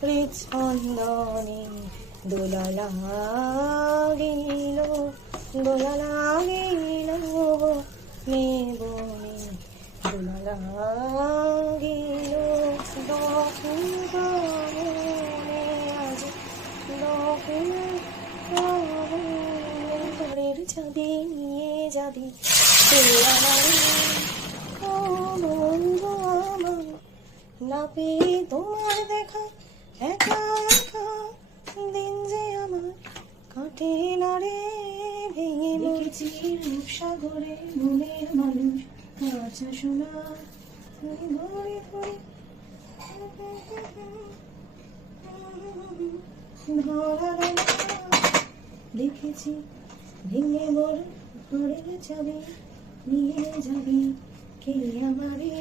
হৃৎস্পন্দনে দোলা লাগিল, দোলা লাগিল মেবনে, দোলা লাগিল দক্ষিণ পবনে আজ, দক্ষিণ পবনে ঘরের চাবি নিয়ে যাবি তুই আমার, ও বন্ধু আমার, না পেয়ে তোমার দেখা একা একা দিন যে আমার কাটে না রে ভেঙে। লিখেছি রূপসাগরে মনের মানুষ কাঁচা সোনা ধরে ধরে ধরা দেখেছি ভেঙে বড় ঘরের চাবি নিয়ে যাবি কে আমারে।